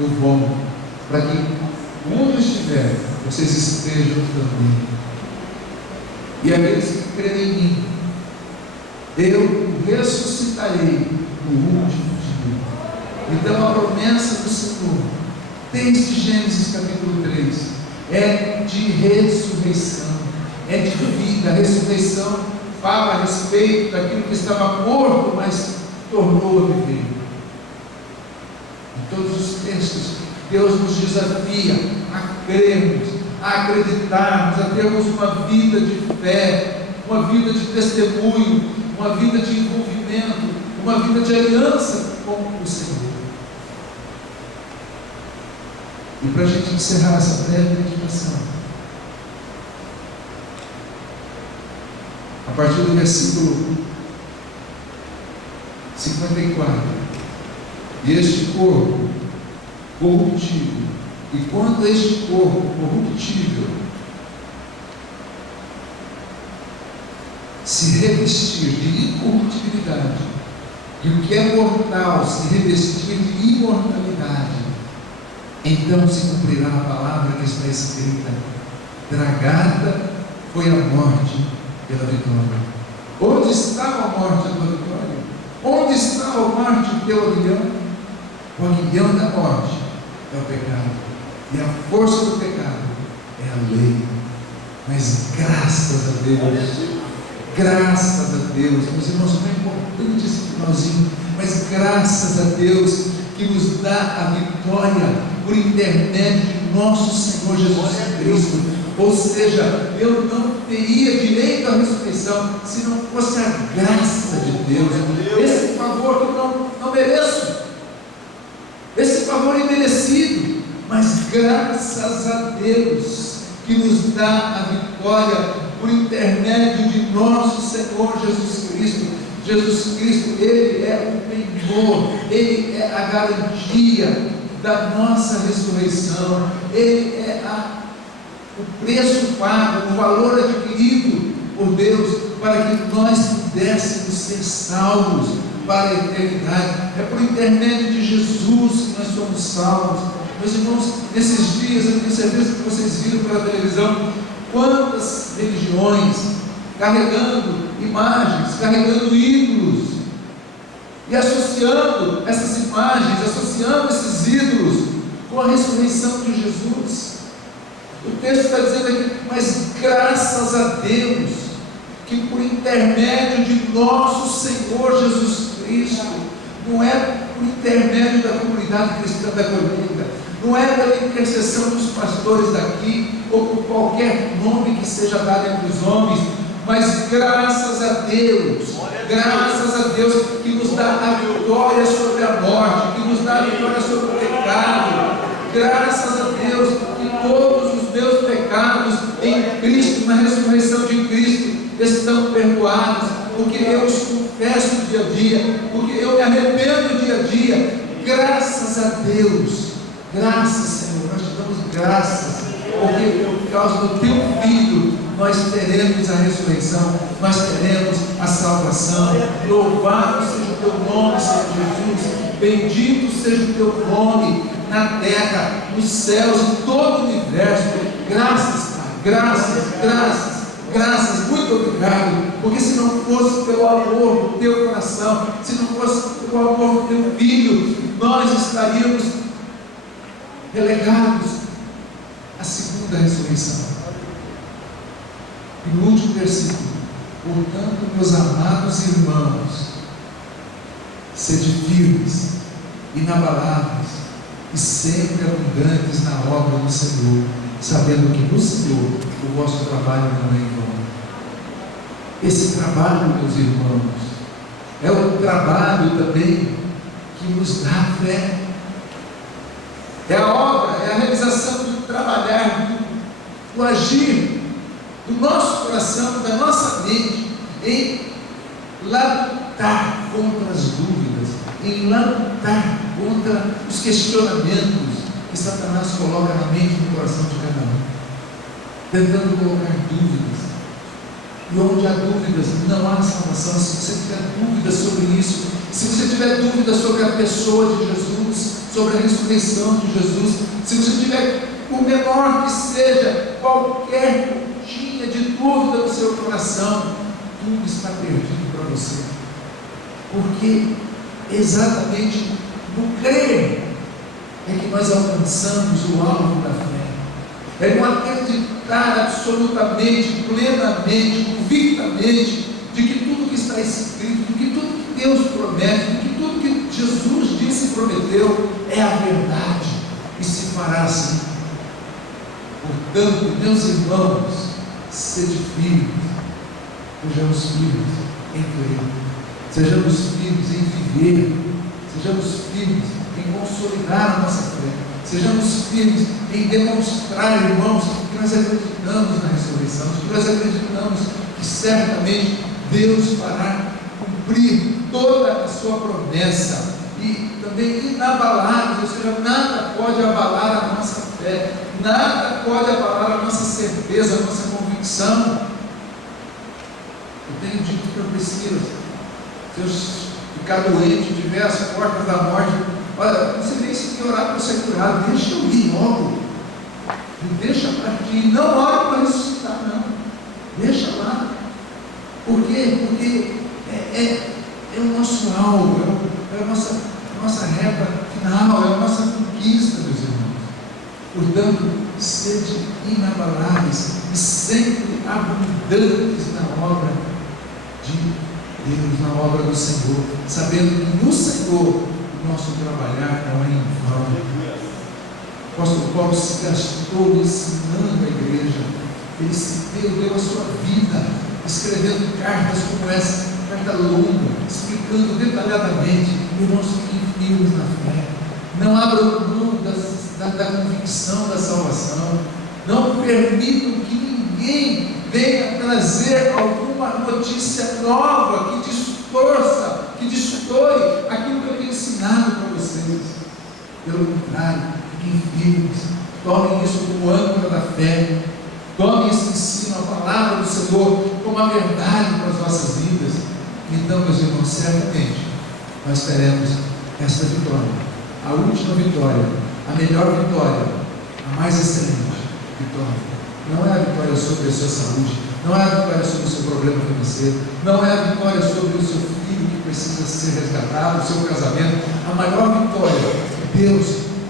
eu volto, para que onde estiver, vocês estejam também. E aqueles que crerem em mim, eu ressuscitarei no último dia. Então a promessa do Senhor, desde Gênesis capítulo 3, é de ressurreição, é de vida. A ressurreição fala a respeito daquilo que estava morto, mas tornou a viver. Em todos os textos, Deus nos desafia a crermos, a acreditarmos, a termos uma vida de fé, uma vida de testemunho, uma vida de envolvimento, uma vida de aliança com o Senhor. E para a gente encerrar essa breve meditação, a partir do versículo 54, e este corpo corruptível, e quando este corpo corruptível se revestir de incorruptibilidade, e o que é mortal se revestir de imortalidade, então se cumprirá a palavra que está escrita: tragada foi a morte pela vitória. Onde estava a morte pela vitória? Onde estava a morte pelo aguilhão? O aguilhão da morte é o pecado, e a força do pecado é a lei. Mas graças a Deus, meus irmãos, não é importante esse finalzinho, mas graças a Deus que nos dá a vitória por intermédio de nosso Senhor Jesus Cristo. Ou seja, eu não teria direito à ressurreição se não fosse a graça de Deus, esse favor que eu não mereço, esse favor imerecido, mas graças a Deus que nos dá a vitória por intermédio de nosso Senhor Jesus Cristo. Jesus Cristo, Ele é o penhor, Ele é a garantia da nossa ressurreição, Ele é o preço pago, o valor adquirido por Deus, para que nós pudéssemos ser salvos para a eternidade. É por intermédio de Jesus que nós somos salvos. Meus irmãos, nesses dias, eu tenho certeza que vocês viram pela televisão quantas religiões carregando imagens, carregando ídolos, e associando essas imagens, associando esses ídolos com a ressurreição de Jesus. O texto está dizendo aqui: mas graças a Deus, que por intermédio de nosso Senhor Jesus Cristo, não é por intermédio da comunidade cristã da Colheita, não é pela intercessão dos pastores daqui, ou por qualquer nome que seja dado entre os homens, mas graças a Deus que nos dá a vitória sobre a morte, que nos dá a vitória sobre o pecado. Graças a Deus que todos os meus pecados em Cristo, na ressurreição de Cristo, estão perdoados, porque eu os confesso dia a dia, porque eu me arrependo dia a dia. Graças a Deus, graças, Senhor, nós te damos graças, porque por causa do teu Filho nós teremos a ressurreição, nós teremos a salvação. Louvado seja o teu nome, Senhor Jesus, bendito seja o teu nome na terra, nos céus, em todo o universo. Graças, Pai, graças, muito obrigado, porque se não fosse pelo amor do teu coração, se não fosse pelo amor do teu Filho, nós estaríamos relegados à segunda ressurreição. E no último versículo: portanto, meus amados irmãos, sede firmes, inabaláveis e sempre abundantes na obra do Senhor, sabendo que no Senhor o vosso trabalho não é em vão. Esse trabalho, meus irmãos, é o trabalho também que nos dá fé. É a obra, é a realização do trabalhar, do agir do nosso coração, da nossa mente, em lutar contra as dúvidas, em lutar contra os questionamentos que Satanás coloca na mente e no coração de cada um, tentando colocar dúvidas. E onde há dúvidas, não há salvação. Se você tiver dúvidas sobre isso, Se você tiver dúvida sobre a pessoa de Jesus, sobre a ressurreição de Jesus, se você tiver o menor que seja, qualquer pontinha de dúvida no seu coração, tudo está perdido para você. Porque exatamente no crer é que nós alcançamos o alvo da fé. É no acreditar absolutamente, plenamente, convictamente, de que tudo que está escrito, de que tudo que Deus promete, de que tudo que Jesus disse e prometeu é a verdade e se fará assim. Portanto, meus irmãos, sede firmes, sejamos firmes em crer, sejamos firmes em viver, sejamos firmes em consolidar a nossa fé, sejamos firmes em demonstrar, irmãos, que nós acreditamos na ressurreição, que nós acreditamos que certamente Deus fará cumprir toda a sua promessa, e também inabaláveis, ou seja, nada pode abalar a nossa fé, nada pode abalar a nossa certeza, a nossa convicção. Eu tenho dito para Priscila, se eu ficar doente, tiver as portas da morte, olha, você vem se orar para ser curado, deixa eu ir logo, me deixa partir, não ore para ressuscitar, não, deixa lá. Por quê? Porque é o nosso alvo, é a nossa reta final, é a nossa conquista, meus irmãos. Portanto, sede inabaláveis e sempre abundantes na obra de Deus, na obra do Senhor, sabendo que no Senhor o nosso trabalhar não é em vão. O apóstolo Paulo se gastou ensinando a igreja, ele se deu a sua vida, escrevendo cartas como essa, carta longa, explicando detalhadamente: irmãos, fiquem firmes na fé, não abram mão da convicção da salvação, não permitam que ninguém venha trazer alguma notícia nova que distorça, que destoie aquilo que eu tenho ensinado para vocês. Pelo contrário, fiquem firmes, tomem isso como âncora da fé, tomem esse ensino, a palavra do Senhor, como a verdade para as nossas vidas. Então, meus irmãos, certamente nós teremos esta vitória, a última vitória, a melhor vitória, a mais excelente vitória. Não é a vitória sobre a sua saúde, não é a vitória sobre o seu problema financeiro, não é a vitória sobre o seu filho que precisa ser resgatado, o seu casamento. A maior vitória que Deus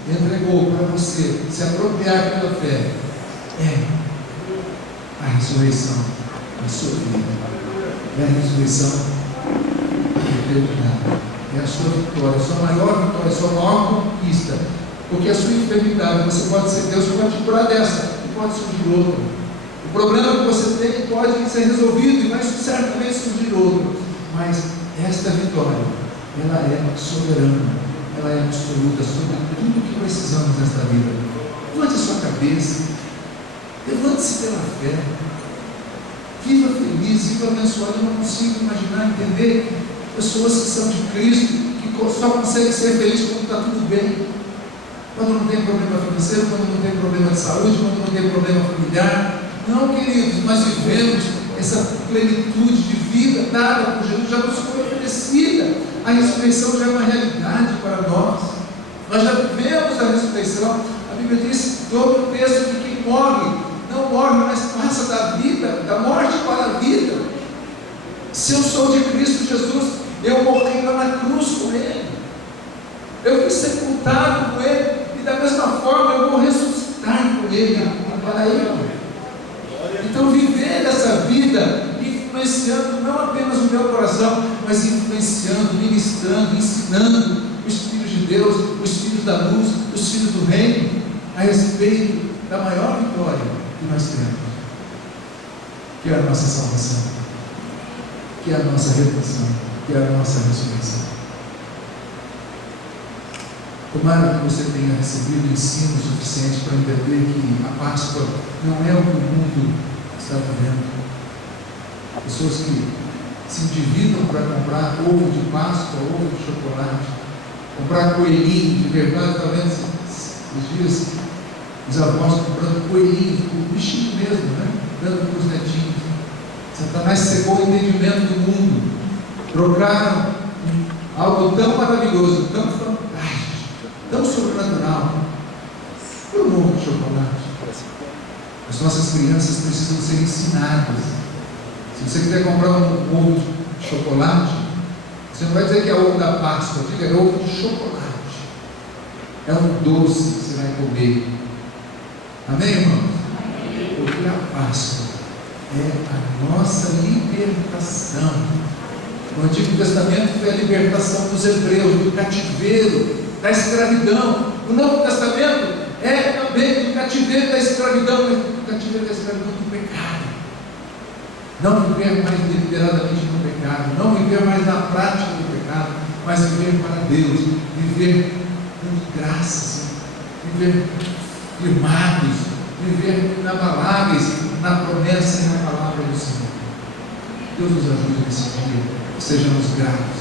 entregou para você se apropriar pela fé é a ressurreição da sua vida, é a ressurreição determinada, é a sua vitória, a sua maior vitória, a sua maior conquista. Porque a sua enfermidade, você pode ser, Deus pode te curar dessa, e pode surgir outra. O problema que você tem pode ser resolvido e vai certamente surgir outro. Mas esta vitória, ela é soberana, ela é absoluta sobre tudo que precisamos nesta vida. Levante a sua cabeça, levante-se pela fé, viva feliz, viva abençoado. Eu não consigo imaginar, entender pessoas que são de Cristo, que só conseguem ser felizes quando está tudo bem. Quando não tem problema financeiro, quando não tem problema de saúde, quando não tem problema familiar. Não, queridos, nós vivemos essa plenitude de vida dada por Jesus, já nos foi oferecida. A ressurreição já é uma realidade para nós. Nós já vivemos a ressurreição. A Bíblia diz, todo o texto, que quem morre, não morre, mas passa da vida, da morte para a vida. Se eu sou de Cristo Jesus, eu morri lá na cruz com Ele. Eu fui sepultado com Ele. E da mesma forma eu vou ressuscitar com Ele para Ele. Então viver essa vida influenciando não apenas o meu coração, mas influenciando, ministrando, ensinando os filhos de Deus, os filhos da luz, os filhos do reino, a respeito da maior vitória que nós temos, que é a nossa salvação, que é a nossa redenção, que é a nossa ressurreição. Tomara que você tenha recebido ensino suficiente para entender que a Páscoa não é o que o mundo está vivendo. Pessoas que se endividam para comprar ovo de Páscoa, ovo de chocolate, comprar coelhinho de verdade. Está vendo esses dias os avós comprando coelhinhos, o bichinho mesmo, né? Dando para os netinhos. Satanás cegou o entendimento do mundo, trocaram algo tão maravilhoso, tão fantástico, tão sobrenatural. E o novo chocolate? As nossas crianças precisam ser ensinadas. Se você quiser comprar um ovo de chocolate, você não vai dizer que é ovo da Páscoa, diga é ovo de chocolate. É um doce que você vai comer. Amém, irmãos? Porque a Páscoa é a nossa libertação. No Antigo Testamento foi a libertação dos hebreus, do cativeiro, da escravidão. No Novo Testamento é também do cativeiro da escravidão, mas do cativeiro da escravidão do pecado. Não viver mais deliberadamente no pecado, não viver mais na prática do pecado, mas viver para Deus, viver com graça, viver firmados, viver inabaláveis na promessa e na palavra do Senhor. Deus nos ajude nesse dia, que sejamos gratos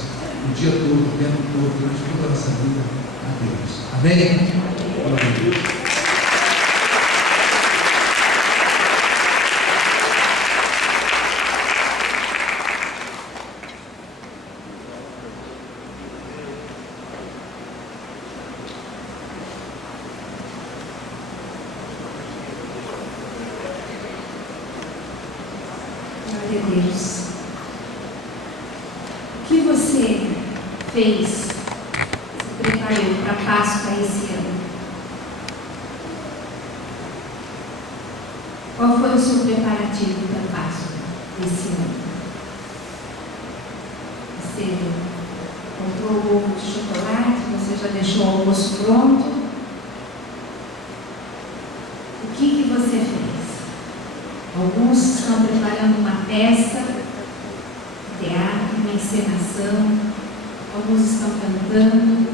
o dia todo, o tempo todo, durante toda a nossa vida a Deus. Amém? Glória a Deus. Deus, o que você fez, se preparou para a Páscoa esse ano? Qual foi o seu preparativo para a Páscoa esse ano? Você comprou o ovo de chocolate? Você já deixou o almoço pronto? O que você fez? Alguns estão preparando uma peça, teatro, uma encenação, alguns estão cantando.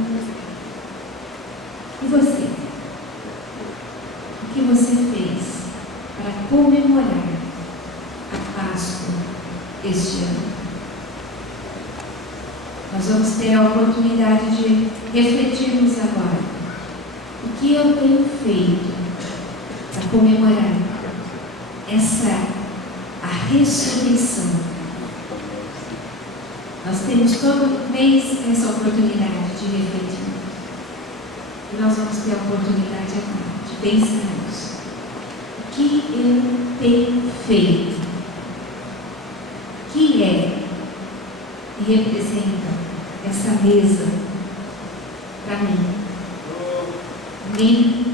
E você? O que você fez para comemorar a Páscoa este ano? Nós vamos ter a oportunidade de refletirmos agora. O que eu tenho feito para comemorar a ressurreição? Nós temos todo mês essa oportunidade de refletir. E nós vamos ter a oportunidade agora de pensarmos: o que eu tenho feito? O que é e representa essa mesa para mim? Amém?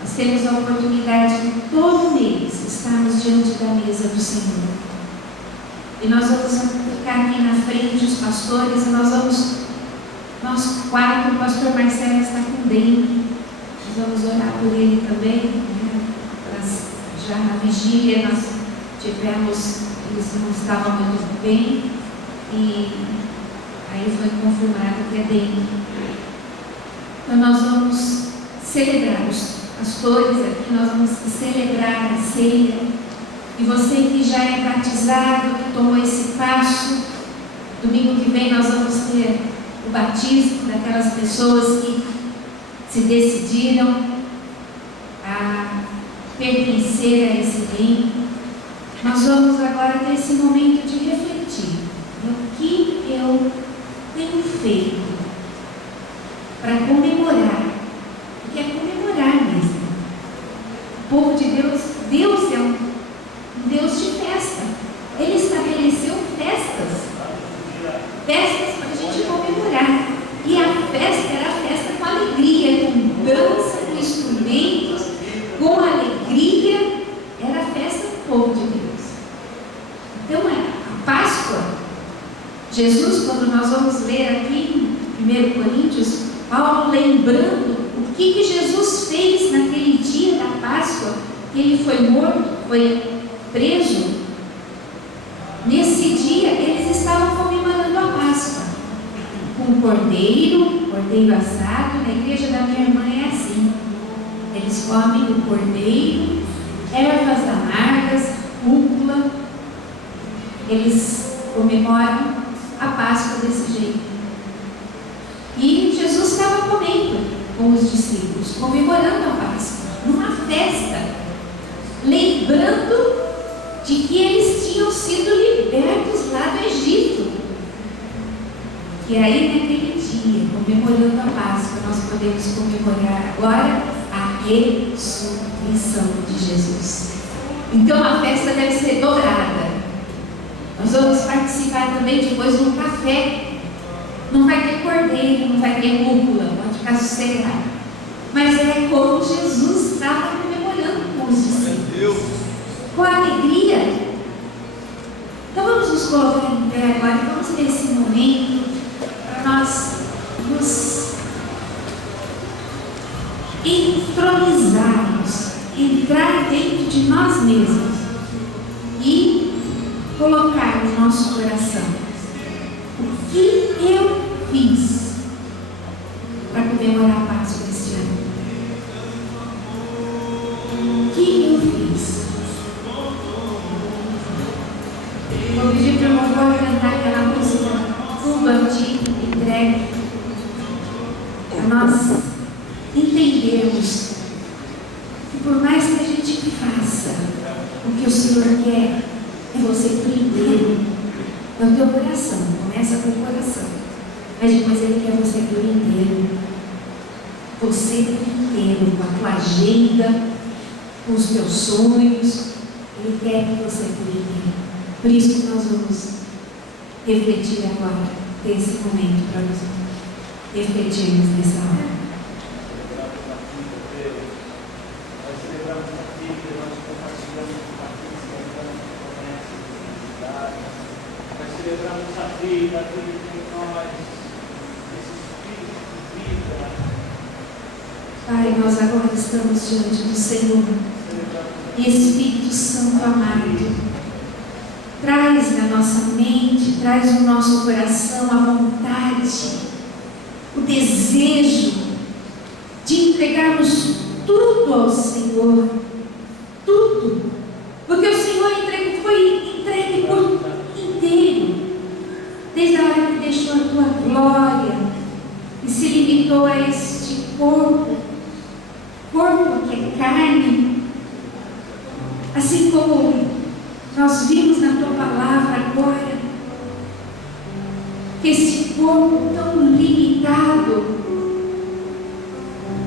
Nós temos a oportunidade de todo mês estarmos diante da mesa do Senhor. E nós vamos ficar aqui na frente, os pastores, e nós quatro, o pastor Marcelo está com dengue. Nós vamos orar por ele também, né? Já na vigília nós tivemos, eles não estavam muito bem, e aí foi confirmado que é dengue. Então nós vamos celebrar os pastores aqui, nós vamos celebrar a ceia. E você que já é batizado, que tomou esse passo, domingo que vem nós vamos ter o batismo daquelas pessoas que se decidiram a pertencer a esse reino. Nós vamos agora ter esse momento de refletir no que eu tenho feito para comemorar, porque é comemorar mesmo. O povo de Deus, Deus é um Deus de festa. Ele estabeleceu festas para a gente comemorar. E a festa era a festa com alegria, com dança, com instrumentos, com alegria. Era a festa do povo de Deus. Então a Páscoa, Jesus, quando nós vamos ler aqui em 1 Coríntios, Paulo lembrando o que Jesus fez naquele dia da Páscoa, que ele foi morto, foi preso. Nesse dia eles estavam comemorando a Páscoa com cordeiro assado. Na igreja da minha irmã é assim: eles comem o cordeiro, ervas amargas, rúcula. Eles comemoram a Páscoa desse jeito. E Jesus estava comendo com os discípulos, comemorando a Páscoa, numa festa, lembrando de que eles tinham sido libertos lá do Egito. E aí, naquele dia, comemorando a Páscoa, nós podemos comemorar agora a ressurreição de Jesus. Então a festa deve ser dobrada. Nós vamos participar também depois de um café. Não vai ter cordeiro, não vai ter cúpula, pode ficar sossegado. Mas é como Jesus estava comemorando com os discípulos, com alegria. Então vamos nos colocar em pé agora e vamos ter esse momento para nós nos entronizarmos, entrar dentro de nós mesmos e colocar no nosso coração: o que eu fiz para comemorar a Páscoa este ano? O que eu fiz? Vou pedir para o louvor cantar aquela música Tudo a Ti Entregue, para nós entendermos que por mais que a gente faça, o que o Senhor quer é você por inteiro. É o teu coração, começa com o coração, mas depois Ele quer você por inteiro. Você por inteiro, com a tua agenda, com os teus sonhos. Ele quer que você por inteiro. Por isso que nós vamos refletir agora, ter esse momento para nós refletirmos nessa hora. Nós celebramos a Bíblia, nós compartilhamos com a nós celebramos a vida em nós, esse espírito de vida. Pai, nós agora estamos diante do Senhor. E Espírito Santo amado, traz na nossa mente, traz no nosso coração a vontade, o desejo de entregarmos tudo ao Senhor, tudo, porque o Senhor foi entregue por inteiro, desde a hora que deixou a tua glória e se limitou a este corpo que é carne, assim como nós vimos na tua palavra agora, que esse corpo tão limitado,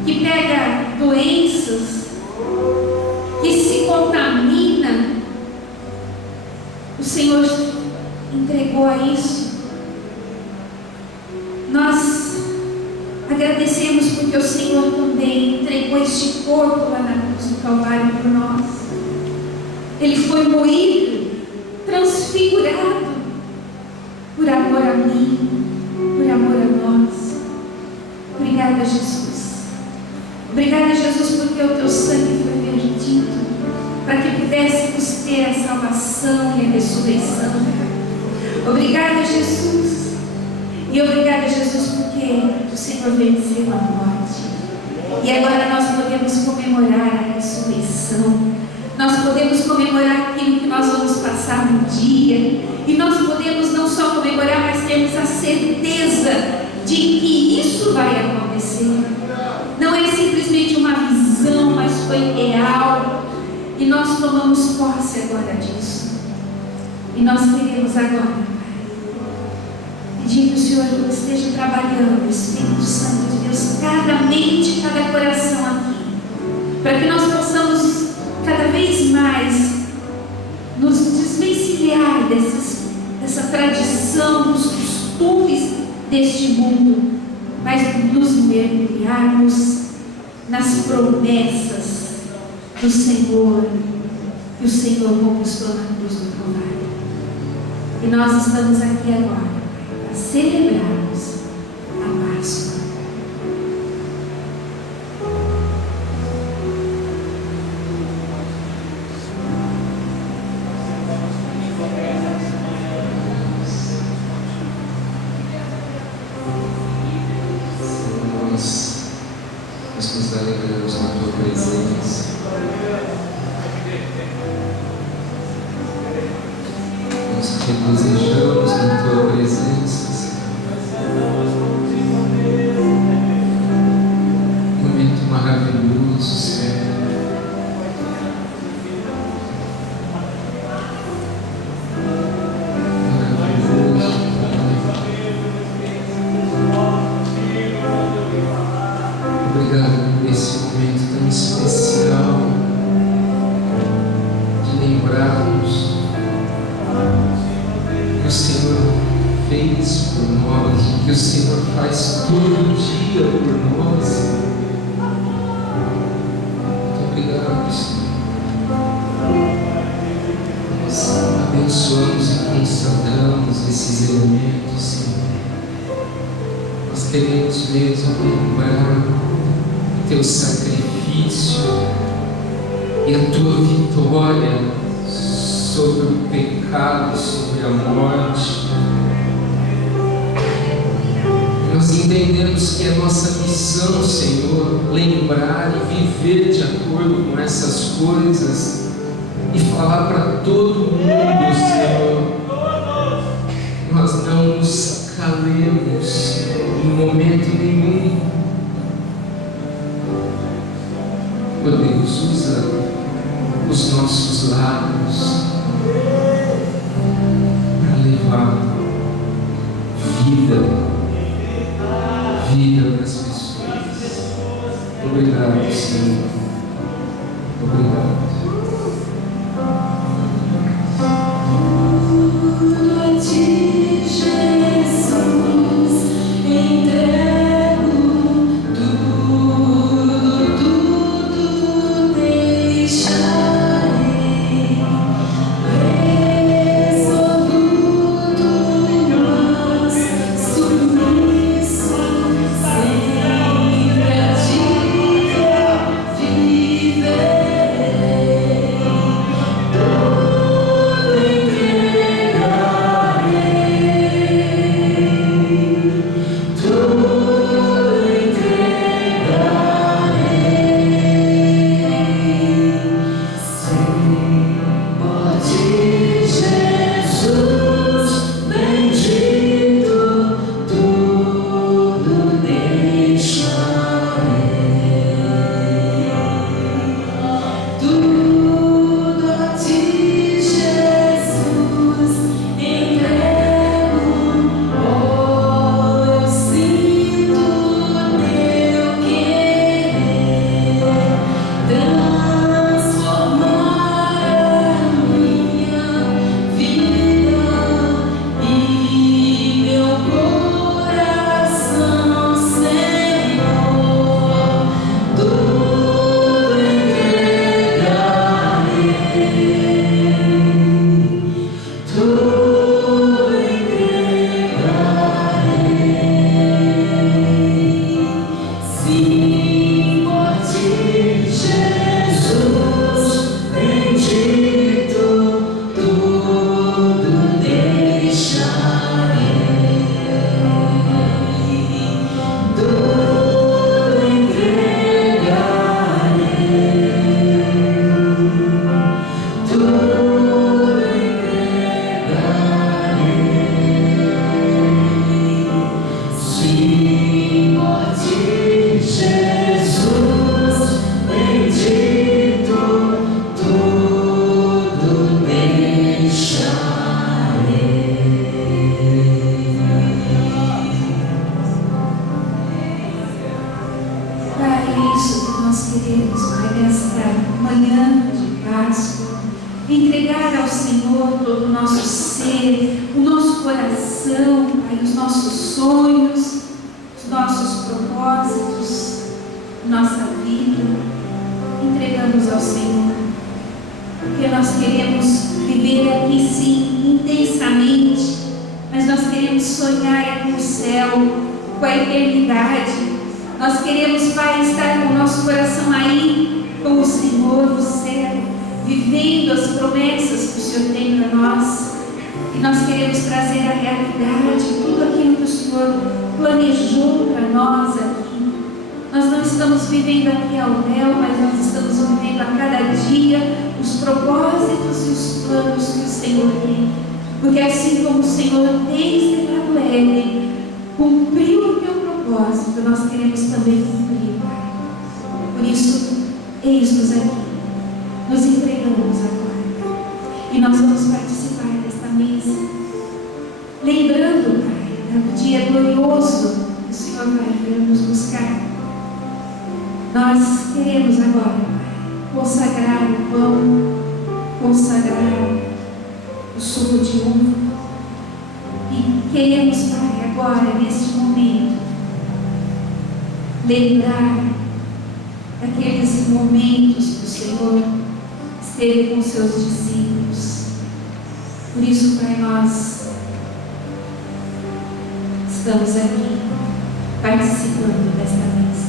que pega doenças, que se contamina, o Senhor entregou a isso. Nós agradecemos porque o Senhor também entregou este corpo lá na cruz do Calvário por nós. Ele foi moído, transfigurado, por amor a mim, por amor a nós. Obrigada, Jesus. Obrigada, Jesus, porque o teu sangue foi vertido para que pudéssemos ter a salvação e a ressurreição. Obrigada, Jesus. E obrigada, Jesus, porque o Senhor venceu a morte. E agora nós podemos comemorar a ressurreição. Nós podemos comemorar aquilo que nós vamos passar no dia. E nós podemos não só comemorar, mas temos a certeza de que isso vai acontecer. Não é simplesmente uma visão, mas foi real. E nós tomamos posse agora disso. E nós queremos agora, Pai, pedir que o Senhor esteja trabalhando, o Espírito Santo de Deus, cada mente, cada coração aqui, para que nós possamos cada vez mais nos desvencilhar dessa tradição, dos costumes deste mundo, mas nos mergulharmos nas promessas do Senhor, que o Senhor conquistou na cruz do Calvário. E nós estamos aqui agora para celebrarmos a Páscoa. Nós nos alegramos na tua presença. Nós regozijamos na tua presença, Senhor. Momento maravilhoso, Senhor. Maravilhoso. todo dia por nós. Muito obrigado, Senhor. Nós abençoamos e consagramos esses elementos, Senhor. Nós queremos mesmo lembrar o teu sacrifício e a tua vitória sobre o pecado, sobre a morte. Nós entendemos que é nossa missão, Senhor, lembrar e viver de acordo com essas coisas e falar para todo mundo, Senhor. Nós não nos calemos em momento nenhum. Ó Deus, usa os nossos lábios para levar vida para as pessoas. Obrigado, Senhor. Obrigado. entregar ao Senhor todo o nosso ser, o nosso coração, Pai, os nossos sonhos, os nossos propósitos, nossa vida, entregamos ao Senhor, porque nós queremos viver aqui sim, intensamente, mas nós queremos sonhar com o céu, com a eternidade. Nós queremos, Pai, estar com o nosso coração aí, com o Senhor no céu, vivendo as promessas que o Senhor tem para nós. E nós queremos trazer à realidade tudo aquilo que o Senhor planejou para nós aqui. Nós não estamos vivendo aqui ao léu, mas nós estamos vivendo a cada dia os propósitos e os planos que o Senhor tem. Porque assim como o Senhor tem entregado ele, cumpriu o teu propósito, nós queremos também cumprir, Pai. Por isso, eis-nos aqui, nos entregamos agora, e nós vamos participar desta mesa, lembrando, Pai, do dia glorioso que o Senhor vai vir nos buscar. Nós queremos agora, Pai, consagrar o pão, consagrar o suco de uva, e queremos, Pai, agora, neste momento, lembrar daqueles momentos que o Senhor esteve com seus discípulos. Por isso, Pai, nós estamos aqui participando desta mesa.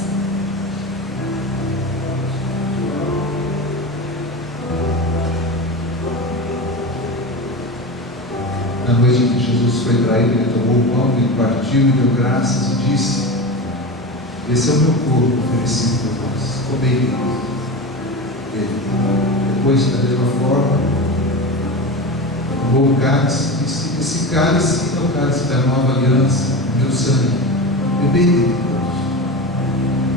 Na noite em que Jesus foi traído, ele tomou o pão, ele partiu e deu graças e disse: esse é o meu corpo oferecido por vós, comei dele. Depois, da mesma forma, tomou o cálice e disse: esse cálice é o cálice da nova aliança, meu sangue, bebei dele.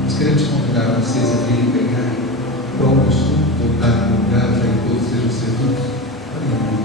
Nós queremos convidar vocês a virem pegar o pão do sul, voltar para o lugar para que todos sejam servidos. Aleluia.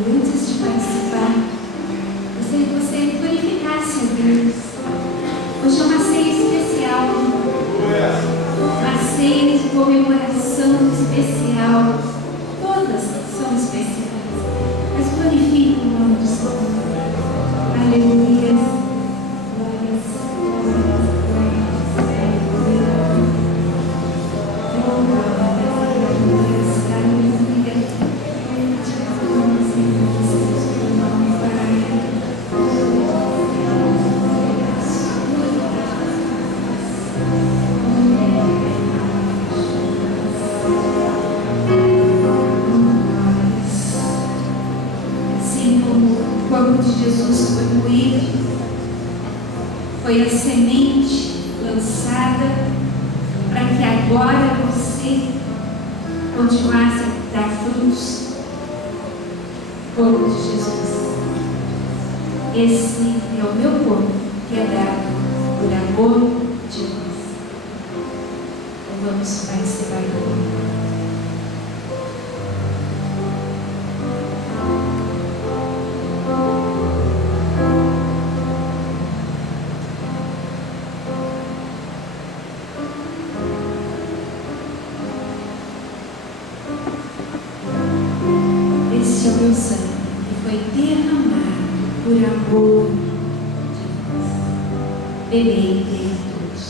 Antes de participar, gostaria que você glorificasse a Deus. Hoje é uma ceia especial, uma ceia de comemoração especial. Todas são especiais, mas glorifique o nome do Senhor. Aleluia. Glórias, glórias, Jesus foi moído, foi a semente lançada para que agora você continuasse a dar frutos. corpo de Jesus. Esse é o meu corpo que é dado por amor de nós. Então vamos participar do corpo. Esse é o meu sangue que foi derramado por amor de nós. Bebei dele todos.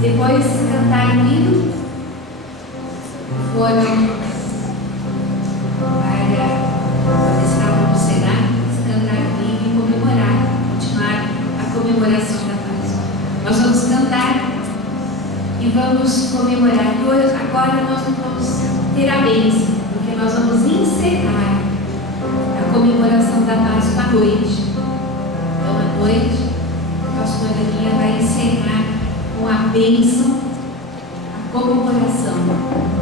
Depois cantaram o hino, foram quando estavam no Senado, cantaram o hino e comemoraram, continuaram a comemoração da Páscoa. Nós vamos cantar e vamos comemorar. E hoje, agora nós não vamos ter a bênção, porque nós vamos encerrar a comemoração da Páscoa à noite. Então, à noite, a pastora Aninha vai encerrar com a bênção, a comemoração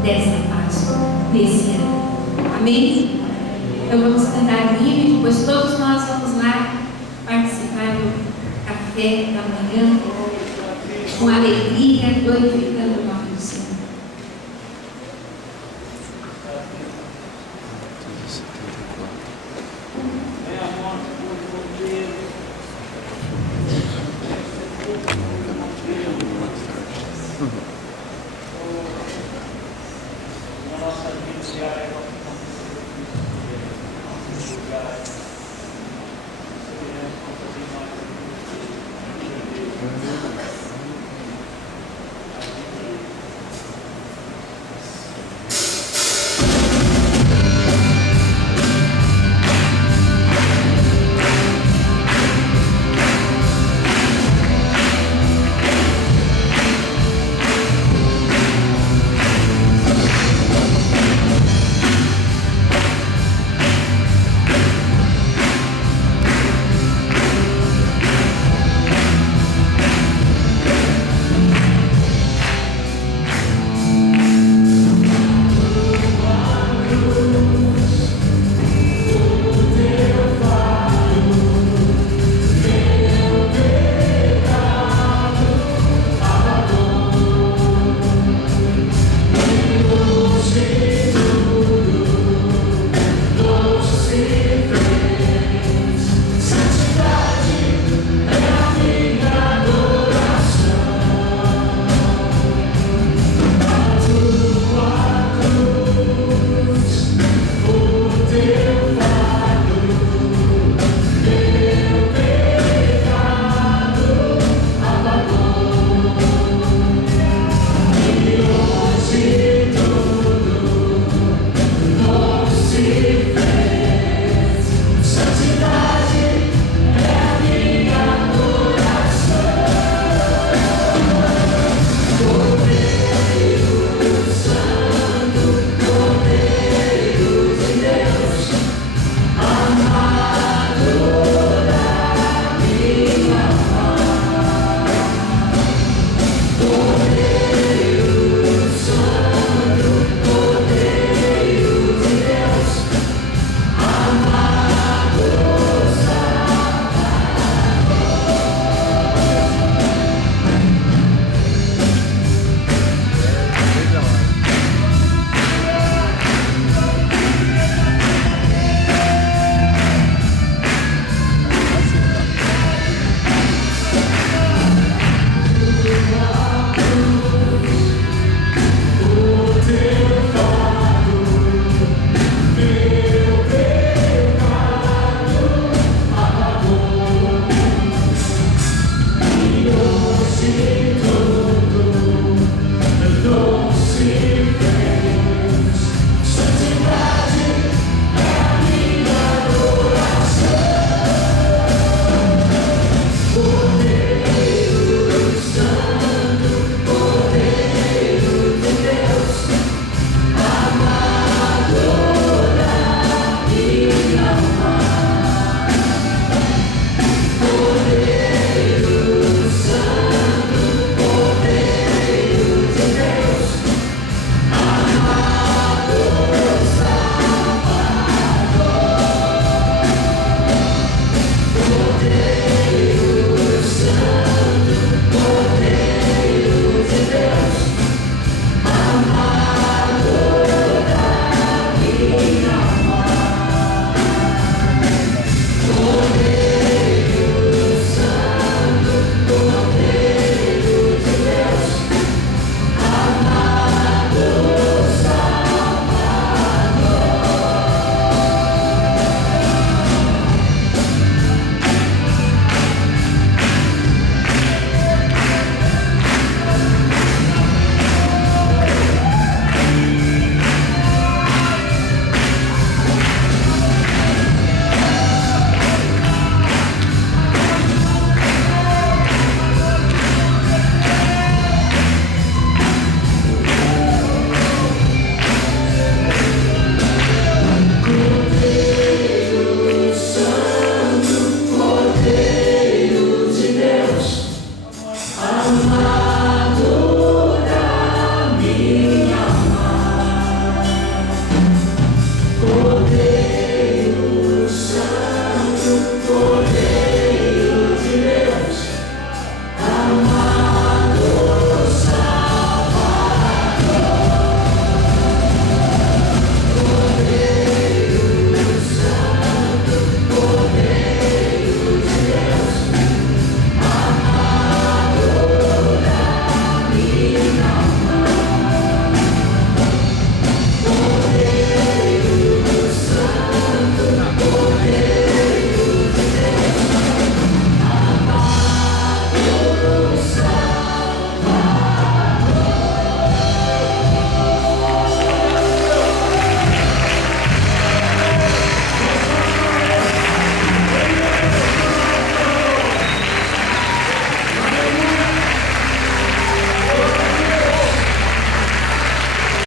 dessa Páscoa, desse ano. Amém? Então vamos cantar o hino e depois todos nós vamos lá participar do café da manhã com alegria, glorificando o nome do Senhor. Vem a morte por Deus. Mais tarde.